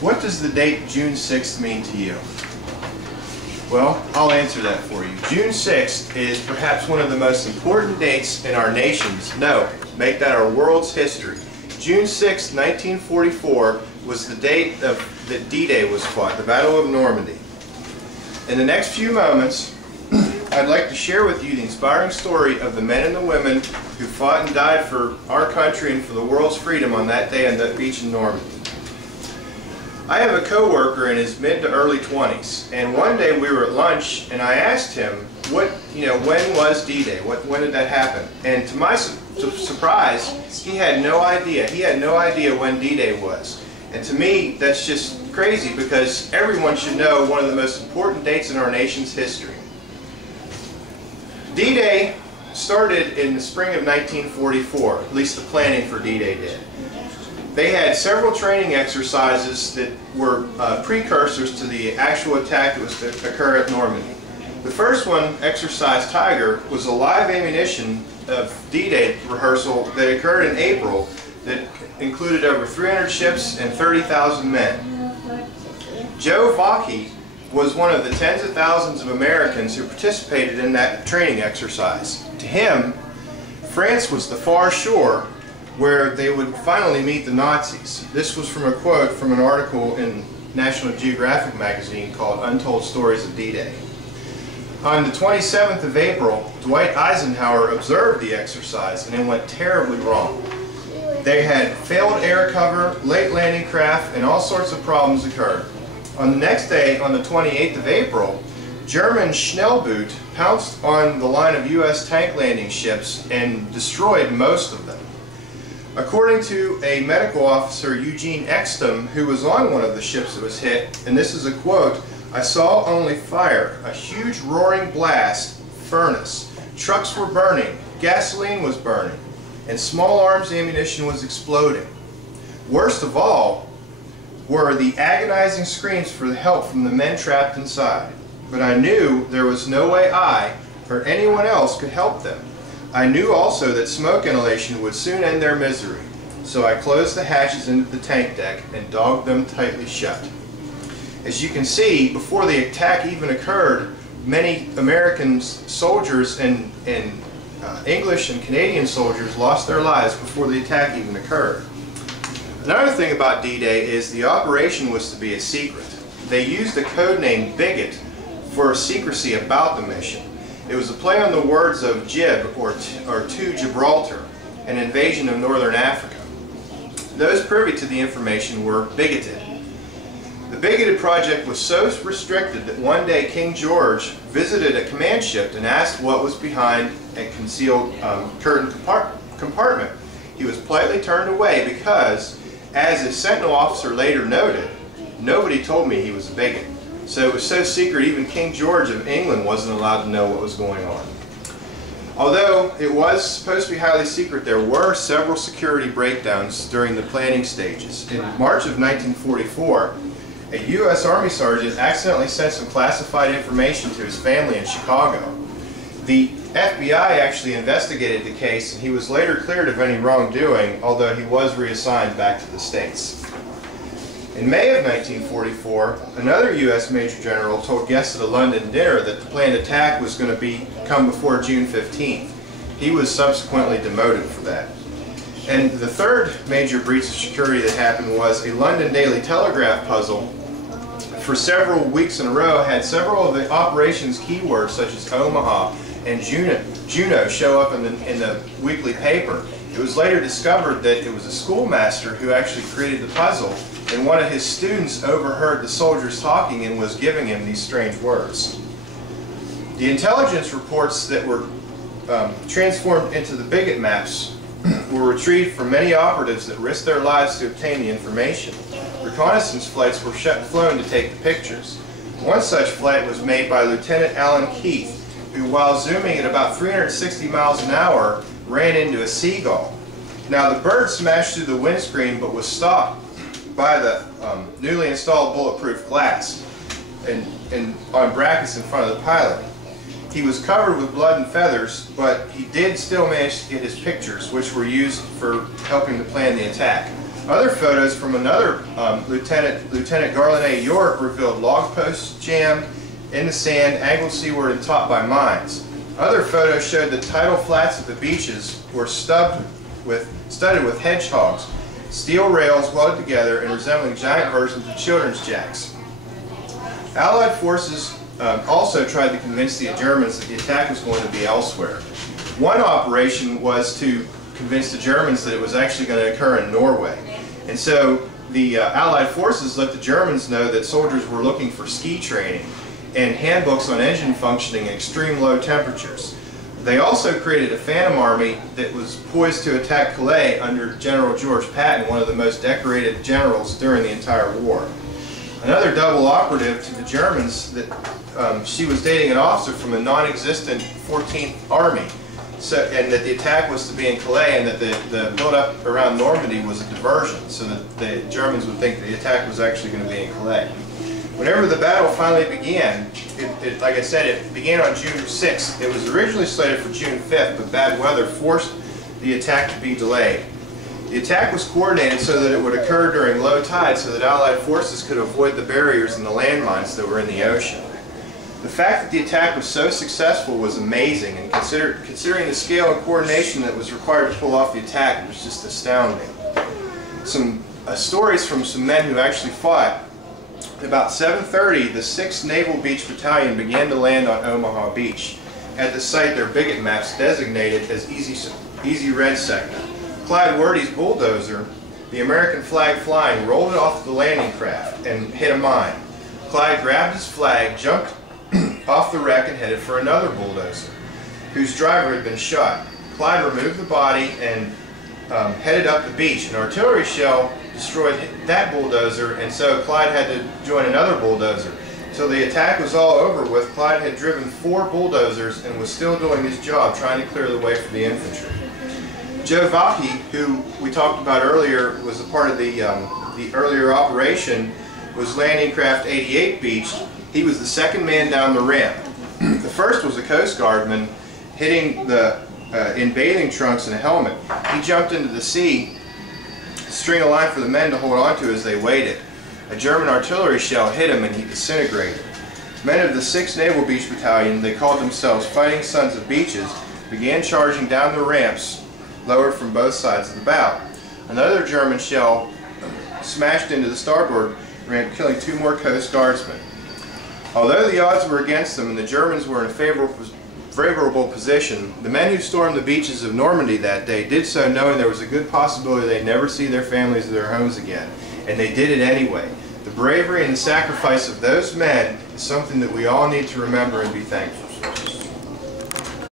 What does the date June 6th mean to you? Well, I'll answer that for you. June 6th is perhaps one of the most important dates in our nation's, no, make that our world's history. June 6, 1944 was the date that D-Day was fought, the Battle of Normandy. In the next few moments, I'd like to share with you the inspiring story of the men and the women who fought and died for our country and for the world's freedom on that day on that beach in Normandy. I have a co-worker in his mid to early 20s, and one day we were at lunch and I asked him, when was D-Day? When did that happen? And to my surprise, he had no idea. He had no idea when D-Day was. And to me, that's just crazy because everyone should know one of the most important dates in our nation's history. D-Day started in the spring of 1944, at least the planning for D-Day did. They had several training exercises that were precursors to the actual attack that was to occur at Normandy. The first one, Exercise Tiger, was a live ammunition of D-Day rehearsal that occurred in April that included over 300 ships and 30,000 men. Joe Vaki was one of the tens of thousands of Americans who participated in that training exercise. To him, France was the far shore where they would finally meet the Nazis. This was from a quote from an article in National Geographic magazine called Untold Stories of D-Day. On the 27th of April, Dwight Eisenhower observed the exercise and it went terribly wrong. They had failed air cover, late landing craft, and all sorts of problems occurred. On the next day, on the 28th of April, German Schnellboot pounced on the line of U.S. tank landing ships and destroyed most of them. According to a medical officer, Eugene Exton, who was on one of the ships that was hit, and this is a quote, "I saw only fire, a huge roaring blast, furnace. Trucks were burning, gasoline was burning, and small arms ammunition was exploding. Worst of all were the agonizing screams for help from the men trapped inside. But I knew there was no way I or anyone else could help them. I knew also that smoke inhalation would soon end their misery, so I closed the hatches into the tank deck and dogged them tightly shut." As you can see, before the attack even occurred, many American soldiers and English and Canadian soldiers lost their lives before the attack even occurred. Another thing about D-Day is the operation was to be a secret. They used the code name Bigot for secrecy about the mission. It was a play on the words of Jib, or to Gibraltar, an invasion of northern Africa. Those privy to the information were bigoted. The bigoted project was so restricted that one day King George visited a command ship and asked what was behind a concealed curtain compartment. He was politely turned away because, as a Sentinel officer later noted, "Nobody told me he was a bigot." So it was so secret even King George of England wasn't allowed to know what was going on. Although it was supposed to be highly secret, there were several security breakdowns during the planning stages. In March of 1944, a U.S. Army sergeant accidentally sent some classified information to his family in Chicago. The FBI actually investigated the case and he was later cleared of any wrongdoing, although he was reassigned back to the States. In May of 1944, another U.S. Major General told guests at a London dinner that the planned attack was going to come before June 15th. He was subsequently demoted for that. And the third major breach of security that happened was a London Daily Telegraph puzzle for several weeks in a row had several of the operations keywords such as Omaha and Juneau show up in the weekly paper. It was later discovered that it was a schoolmaster who actually created the puzzle, and one of his students overheard the soldiers talking and was giving him these strange words. The intelligence reports that were transformed into the bigot maps were retrieved from many operatives that risked their lives to obtain the information. Reconnaissance flights were flown to take the pictures. One such flight was made by Lieutenant Alan Keith, who, while zooming at about 360 miles an hour, ran into a seagull. Now, the bird smashed through the windscreen but was stopped by the newly installed bulletproof glass and on brackets in front of the pilot. He was covered with blood and feathers, but he did still manage to get his pictures, which were used for helping to plan the attack. Other photos from another Lieutenant Garland A. York revealed log posts jammed in the sand, angled seaward and topped by mines. Other photos showed the tidal flats of the beaches were studded with hedgehogs, steel rails welded together and resembling giant versions of children's jacks. Allied forces also tried to convince the Germans that the attack was going to be elsewhere. One operation was to convince the Germans that it was actually going to occur in Norway. And so the Allied forces let the Germans know that soldiers were looking for ski training and handbooks on engine functioning at extreme low temperatures. They also created a phantom army that was poised to attack Calais under General George Patton, one of the most decorated generals during the entire war. Another double operative to the Germans, that she was dating an officer from a non-existent 14th Army. And that the attack was to be in Calais, and that the build-up around Normandy was a diversion, so that the Germans would think the attack was actually going to be in Calais. Whenever the battle finally began, like I said, it began on June 6th. It was originally slated for June 5th, but bad weather forced the attack to be delayed. The attack was coordinated so that it would occur during low tide, so that Allied forces could avoid the barriers and the landmines that were in the ocean. The fact that the attack was so successful was amazing, and considering the scale and coordination that was required to pull off the attack, it was just astounding. Some stories from some men who actually fought. About 7:30, the 6th Naval Beach Battalion began to land on Omaha Beach. At the site, their bigot maps designated as Easy Red Sector. Clyde Wordy's bulldozer, the American flag flying, rolled it off the landing craft and hit a mine. Clyde grabbed his flag, jumped off the wreck and headed for another bulldozer, whose driver had been shot. Clyde removed the body and headed up the beach. An artillery shell destroyed that bulldozer, and so Clyde had to join another bulldozer. So the attack was all over with. Clyde had driven 4 bulldozers and was still doing his job, trying to clear the way for the infantry. Joe Vacchi, who we talked about earlier, was a part of the earlier operation, was landing craft 88 beached. He was the second man down the ramp. The first was a Coast Guardman hitting in bathing trunks and a helmet. He jumped into the sea, string a line for the men to hold on to as they waited. A German artillery shell hit him and he disintegrated. Men of the 6th Naval Beach Battalion, they called themselves Fighting Sons of Beaches, began charging down the ramps lowered from both sides of the bow. Another German shell smashed into the starboard ramp, killing 2 more Coast Guardsmen. Although the odds were against them and the Germans were in a favorable position, the men who stormed the beaches of Normandy that day did so knowing there was a good possibility they'd never see their families or their homes again, and they did it anyway. The bravery and the sacrifice of those men is something that we all need to remember and be thankful for.